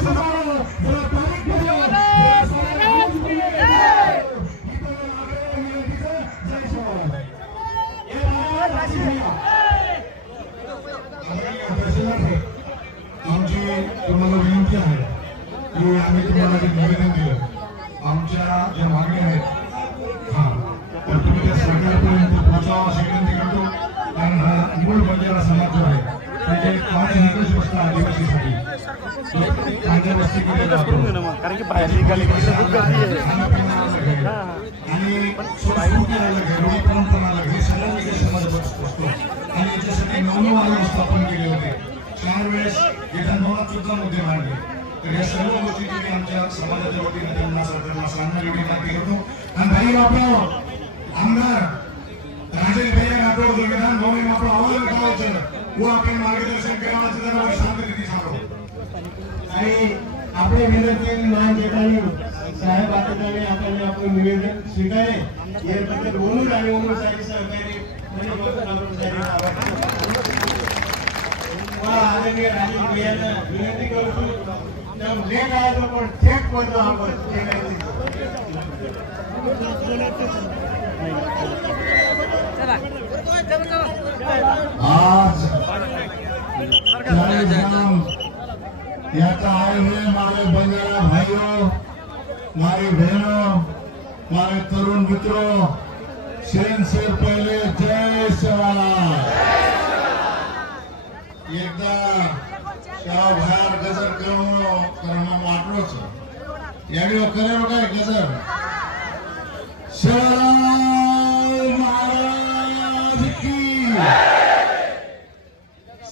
आमची तुम्हाला विनंती आहे की आम्ही तुम्हाला निवेदन दिलं आमच्या ज्या मागण्या आहेत तर तुम्ही त्या सरकारपर्यंत पोहोचावं अशी विनंती करतो. कारण हा मूळ बंजारा समाज जो आहे त्याचे 5 निकष बसतात आदिवासीसाठी चांगल्या वस्ती केलेला कारण की बाहेर निघाले की खूप गर्दी आहे आणि संस्कृतीला घरी परंपराला घरी सगळ्यांनी समाज बसतो आणि याच्यासाठी 9 आयोग स्थापन केले होते. 4 वेळेस विधानभवनात सुद्धा मुद्दे मांडले. तर या सर्व गोष्टी मी आमच्या समाजाच्या वतीने त्यांना सरकारला सांगण्याची विनंती करतो. आणि भाई बापराव आमदार राजेश भैया राठौड़ जो विधानभवन में आपको आवाज उठाओ वो आपके मार्गदर्शन करना जरा शांत रीती सांगो आणि आपले विनंती मान देताना साहेब आता आपण आपण निवेदन स्वीकारे याबद्दल बोलून आणि ओमसाठी सहकारी आदरणीय राजेश भैयांना विनंती करतो जे काय आपण चेक करतो आपण आज यात्रा आए हुए हमारे बंजारा भाइयों हमारी बहनों हमारे तरुण मित्रों शेन से पहले जय शिवराम. एकदा शाह बाहेर गजर करणं वाटलोच यावेळी करेल काय गजर शिवराय महाराज की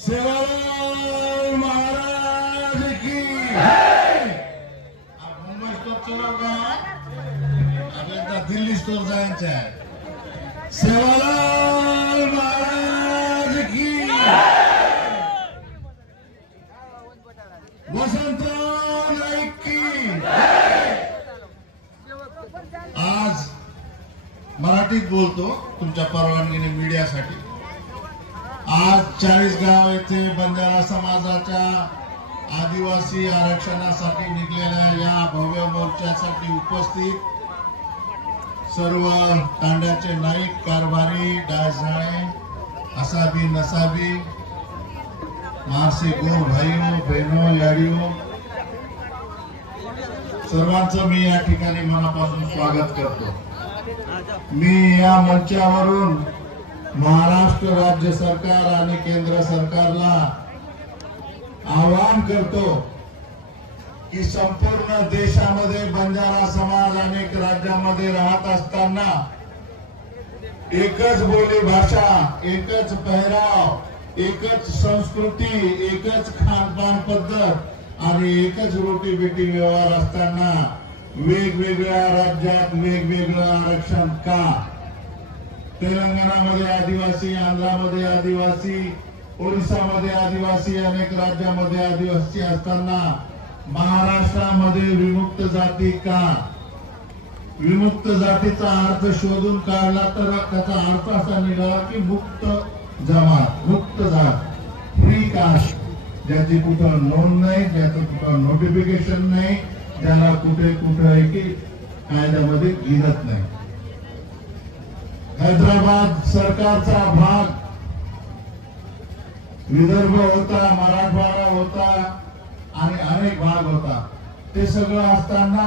शिवराय महाराज की. आप मुंबई स्टोर चलोगा अब एकदा दिल्ली स्टोर जायचं आहे. शिवराय महाराज की वसंतराव नाईक की. आज मराठीत बोलतो तुमच्या परवानगीने मीडियासाठी. आज 40 गाव येथे बंजारा समाजाच्या आदिवासी आरक्षणासाठी निघलेल्या या भव्य मोर्चासाठी उपस्थित सर्व तांड्याचे नाईक कारभारी डायझाणे असाबी नसाबी मारसी गोर भाईओ बहनों याडिओ सर्वांचं मी या ठिकाणी मनापासून स्वागत करतो. मी या मंचावरून महाराष्ट्र राज्य सरकार आणि केंद्र सरकारला आवाहन करतो की संपूर्ण देशामध्ये बंजारा समाज अनेक राज्यामध्ये राहत असताना एकच बोली भाषा, एकच पेहराव, एकच संस्कृती, एकच खानपान पद्धत आणि एकच रोटी बेटी व्यवहार असताना वेगवेगळ्या राज्यात वेगवेगळं आरक्षण का? तेलंगणामध्ये आदिवासी, आंध्रामध्ये आदिवासी, ओडिशामध्ये आदिवासी, अनेक राज्यामध्ये आदिवासी असताना महाराष्ट्रामध्ये विमुक्त जाती का? विमुक्त जातीचा अर्थ शोधून काढला तर त्याचा अर्थ असा निघाला की मुक्त जमात, मुक्त जात, फ्री कास्ट, ज्याची कुठं नोंद नाही, ज्याचं कुठं नोटिफिकेशन नाही, ज्याला कुठे की कायद्यामध्ये गिनत नाही. हैदराबाद सरकारचा भाग विदर्भ होता, मराठवाडा होता आणि अनेक भाग होता. ते सगळं असताना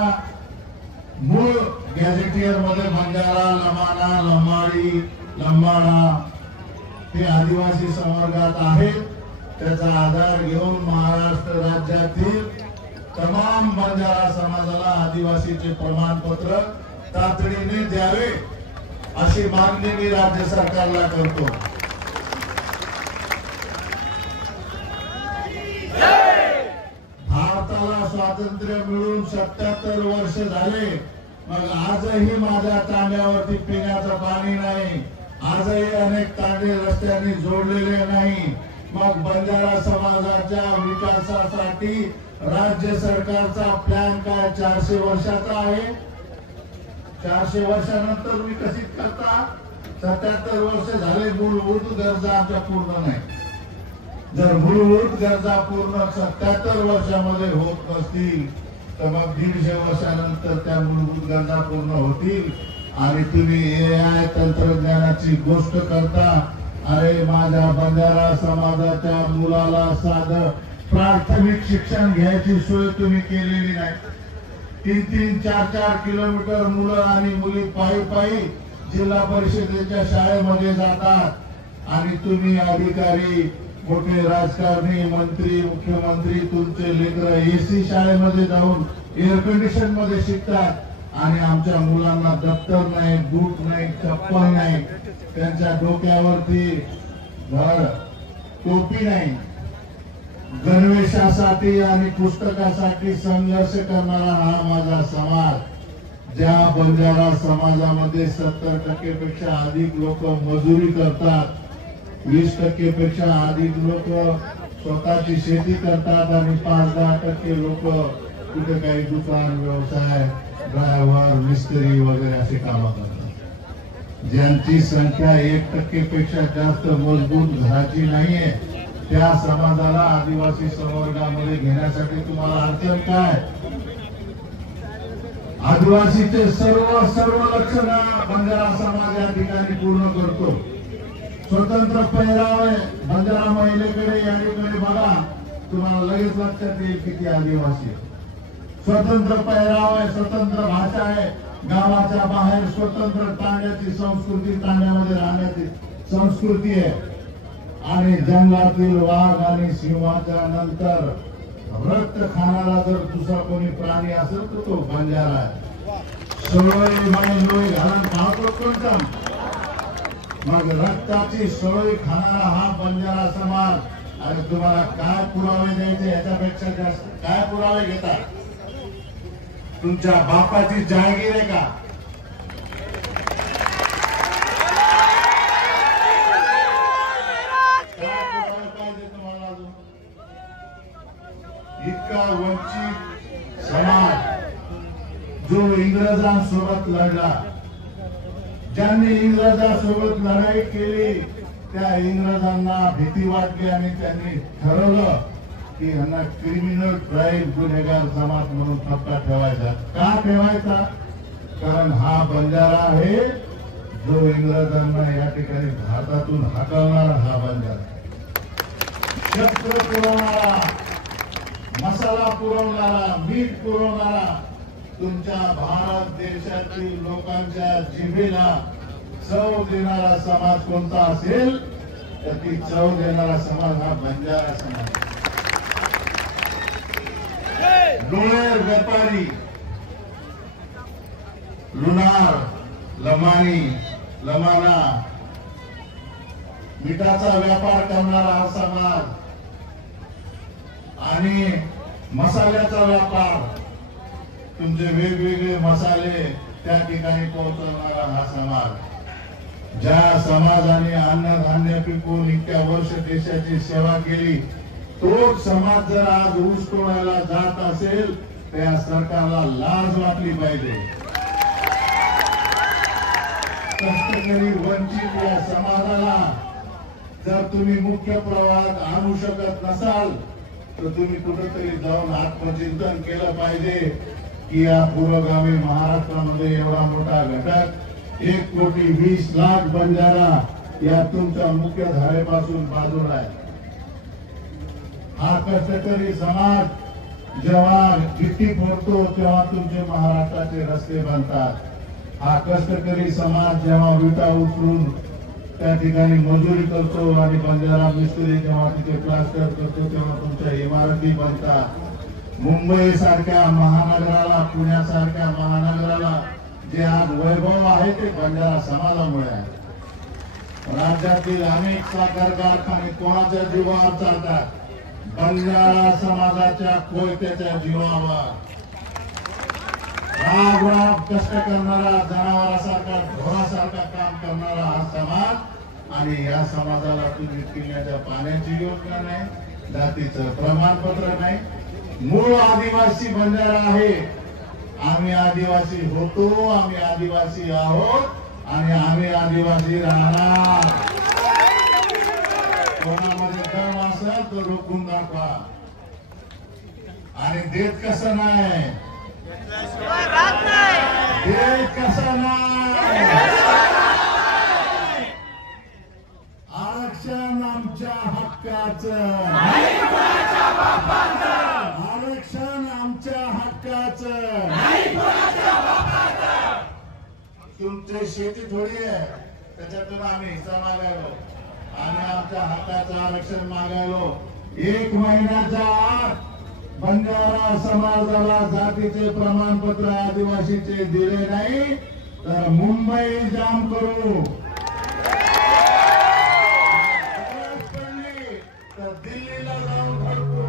मूळ गॅझेटियर मध्ये बंजारा, लमाणा, लंबाडी, लंबाडा हे आदिवासी संवर्गात आहेत. त्याचा आधार घेऊन महाराष्ट्र राज्यातील तमाम बंजारा समाजाला आदिवासीचे प्रमाणपत्र तातडीने द्यावे अशी मागणी मी राज्य सरकारला करतो. भारताला स्वातंत्र्य मिळून 77 वर्ष झाले, मग आजही माझ्या तांड्यावरती पिण्याचं पाणी नाही, आजही अनेक तांडे रस्त्यांनी जोडलेले नाही. मग बंजारा समाजाच्या विकासासाठी राज्य सरकारचा प्लॅन काय 400 वर्षाचा आहे? 400 वर्षानंतर विकसित करता? 77 वर्ष झाले, मूलभूत गरजा आमच्या पूर्ण नाही. जर मूलभूत गरजा पूर्ण 77 वर्षामध्ये होत नसतील तर मग 150 वर्षानंतर त्या मूलभूत गरजा पूर्ण होतील. आणि तुम्ही AI तंत्रज्ञानाची गोष्ट करता. अरे माझ्या बंजारा समाजाच्या मुलाला साधं प्राथमिक शिक्षण घ्यायची सोय तुम्ही केलेली नाही. 3-3, 4-4 किलोमीटर मुलं आणि मुली पायी पायी जिल्हा परिषदेच्या शाळेमध्ये जातात आणि तुम्ही अधिकारी मोठे राजकारणी मंत्री मुख्यमंत्री तुमचे लेकरं AC शाळेमध्ये जाऊन एअर कंडिशन मध्ये शिकतात आणि आमच्या मुलांना दप्तर नाही, बूट नाही, चप्पल नाही, त्यांच्या डोक्यावरती धड टोपी नाही. गणवेशासाठी आणि पुस्तकासाठी संघर्ष करणारा हा माझा समाज. ज्या बंजारा समाजामध्ये 70% पेक्षा अधिक लोक मजुरी करतात, 20% पेक्षा अधिक लोक स्वतःची शेती करतात आणि 5-10% लोक कुठे काही दुकान व्यवसाय ड्रायव्हर मिस्त्री वगैरे असे काम करतात. ज्यांची संख्या 1% पेक्षा जास्त मजबूत घराची नाहीये त्या समाजाला आदिवासी संवर्गामध्ये घेण्यासाठी तुम्हाला अडचण काय? आदिवासीचे सर्व लक्षणं बंजारा समाज या ठिकाणी पूर्ण करतो. स्वतंत्र पेहराव आहे बंजारा महिलेकडे याकडे बघा, तुम्हाला लगेच लक्षात येईल किती आदिवासी. स्वतंत्र पेहराव आहे, स्वतंत्र भाषा आहे, गावाच्या बाहेर स्वतंत्र तांड्याची संस्कृती, तांड्यामध्ये राहण्याची संस्कृती आहे. आणि जंगलातील वाघ आणि सिंहाच्या नंतर रक्त खाणारा जर दुसरा कोणी प्राणी असेल तर तो बंजारा आहे. सळोई घालून पाहतो कोणता, मग रक्ताची सळोई खाणारा हा बंजारा समाज. आणि तुम्हाला काय पुरावे द्यायचे याच्यापेक्षा जास्त काय पुरावे घेतात? तुमच्या बापाची जागीर आहे का? इतका वंचित समाज जो इंग्रजांसोबत लढला, ज्यांनी इंग्रजांसोबत लढाई केली त्या इंग्रजांना भीती वाटली आणि त्यांनी ठरवलं की यांना क्रिमिनल ट्रायल गुन्हेगार समाज म्हणून ठप्पा ठेवायचा. का ठेवायचा? कारण हा बंजारा आहे जो इंग्रजांना या ठिकाणी भारतातून हाकलणारा हा बंजारा. शस्त्र पुरवणारा, मसाला पुरवणारा, मीठ पुरवणारा, तुमच्या भारत देशातील लोकांच्या जिभेला चव देणारा समाज कोणता असेल तर ती चव देणारा समाज हा बंजारा समाज. लोणार व्यापारी, लुनार, लमानी, लमाना, मिठाचा व्यापार करणारा हा समाज आणि मसाल्याचा व्यापार, तुमचे वेगवेगळे मसाले त्या ठिकाणी पोहोचवणारा हा समाज. ज्या समाजाने अन्नधान्य पिकवून इतक्या वर्ष देशाची सेवा केली तोच समाज जर आज ऊस तोडायला जात असेल तर या सरकारला लाज वाटली पाहिजे. कष्टकरी वंचित या समाजाला जर तुम्ही मुख्य प्रवाहात आणू शकत नसाल तर तुम्ही कुठेतरी जाऊन आत्मचिंतन केलं पाहिजे की या पुरोगामी महाराष्ट्रामध्ये एवढा मोठा घटक 1,20,00,000 बंजारा या तुमच्या मुख्य धारेपासून बाजूला आहे. हा कष्टकरी समाज जेव्हा गिट्टी फोडतो तेव्हा तुमचे महाराष्ट्राचे रस्ते बनतात. हा कष्टकरी समाज जेव्हा विटा उचलून त्या ठिकाणी मजुरी करतो आणि बंजारा मिस्त्री जेव्हा तिथे प्लास्टर करतो तेव्हा तुमच्या इमारती बनतात. मुंबई सारख्या महानगराला, पुण्यासारख्या महानगराला जे आज वैभव आहे ते बंजारा समाजामुळे आहे. राज्यातील अनेक साखर कारखाने कोणाच्या जीवावर चालतात? बंजारा समाजाच्या कोयत्याच्या जीवावर. राब कष्ट करणारा, जनावरासारखा ढोरासारखा काम करणारा हा समाज आणि या समाजाला तुम्ही पिण्याच्या पाण्याची योजना नाही, जातीचं प्रमाणपत्र नाही. मूळ आदिवासी बंजारा आहे. आम्ही आदिवासी होतो, आम्ही आदिवासी आहोत आणि आम्ही आदिवासी राहणार. कोणामध्ये दम असेल असाल तर रोखून दाखवा. आणि देत कसं नाही, देत कसं नाही. आरक्षण आमच्या हक्काचं, आरक्षण आमच्या हक्काचं. तुमची शेती थोडी आहे, त्याच्यातून आम्ही हिस्सा मागायलो, आम्ही आमच्या हक्काचं आरक्षण मागायलो. 1 महिन्याच्या आत बंजारा समाजाला जातीचे प्रमाणपत्र आदिवासीचे दिले नाही तर मुंबई जाम करू. पडली तर दिल्लीला जाऊन धडकू.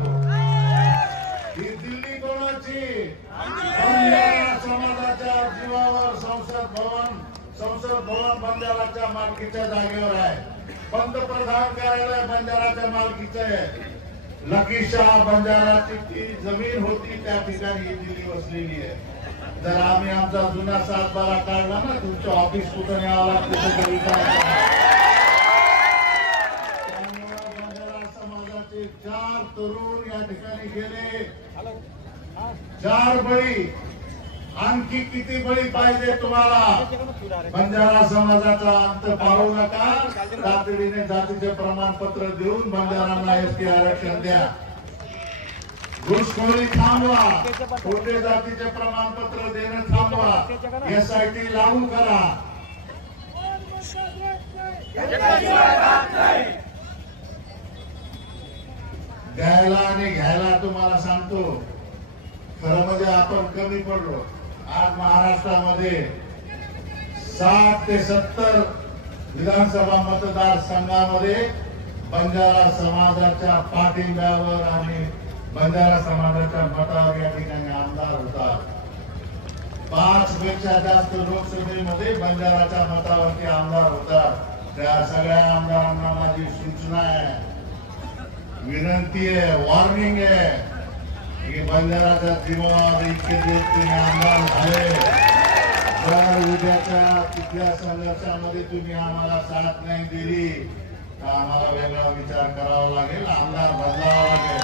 ही दिल्ली कोणाची? बंजारा समाजाच्या जीवावर संसद भवन बंजाराच्या मालकीच्या जागेवर आहे. पंतप्रधान कार्यालय बंजाराच्या मालकीचे आहे. लकी शाह बंजाराची ती जमीन होती, त्या ठिकाणी ही दिल्ली वसलेली आहे. जर आम्ही आमचा जुना 7-12 काढला ना, तुमचं ऑफिस कुठं न्यावं लागतं त्यामुळे बंजारा समाजाचे 4 तरुण या ठिकाणी गेले. 4 बळी. आणखी किती बळी पाहिजे तुम्हाला? बंजारा समाजाचा अंत पाहू नका. तातडीने जातीचे प्रमाणपत्र देऊन बंजारांना एसटी आरक्षण द्या. घुसखोरी थांबवा. खोटे जातीचे प्रमाणपत्र देणं थांबवा. SIT लागू करा. द्यायला आणि घ्यायला तुम्हाला सांगतो, खरं म्हणजे आपण कमी पडलो. आज महाराष्ट्रामध्ये 60 ते 70 विधानसभा मतदारसंघामध्ये बंजारा समाजाच्या पाठिंब्यावर आणि बंजारा समाजाच्या मतावर या ठिकाणी आमदार होतात. 5 पेक्षा जास्त लोकसभेमध्ये बंजाराच्या मतावरती आमदार होतात. त्या सगळ्या आमदारांना माझी सूचना आहे, विनंती आहे, वॉर्निंग आहे की बंजाराच्या जीवावर इतके दिवस तुम्ही आमदार झाले, जर उद्याच्या तिथल्या संघर्षामध्ये तुम्ही आम्हाला साथ नाही दिली तर आम्हाला वेगळा विचार करावा लागेल, आमदार बदलावा लागेल.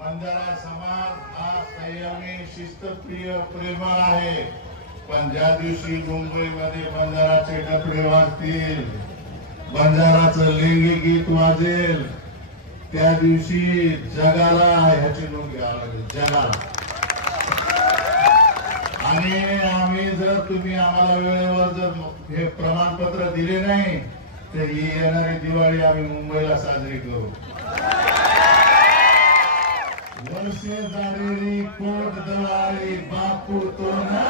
बंजारा समाज हा संयमी, शिस्तप्रिय, प्रेमळ आहे. पण ज्या दिवशी मुंबईमध्ये बंजाराचे डफडे वाजतील, बंजाराचं लेंगी गीत वाजेल, त्या दिवशी जगाला ह्याची नोंद घ्यावी लागेल, जगाला. आणि आम्ही जर तुम्ही आम्हाला वेळेवर जर हे प्रमाणपत्र दिले नाही तर ही येणारी दिवाळी आम्ही मुंबईला साजरी करू. वर्षे झालेली कोट दलाली बापू तो ना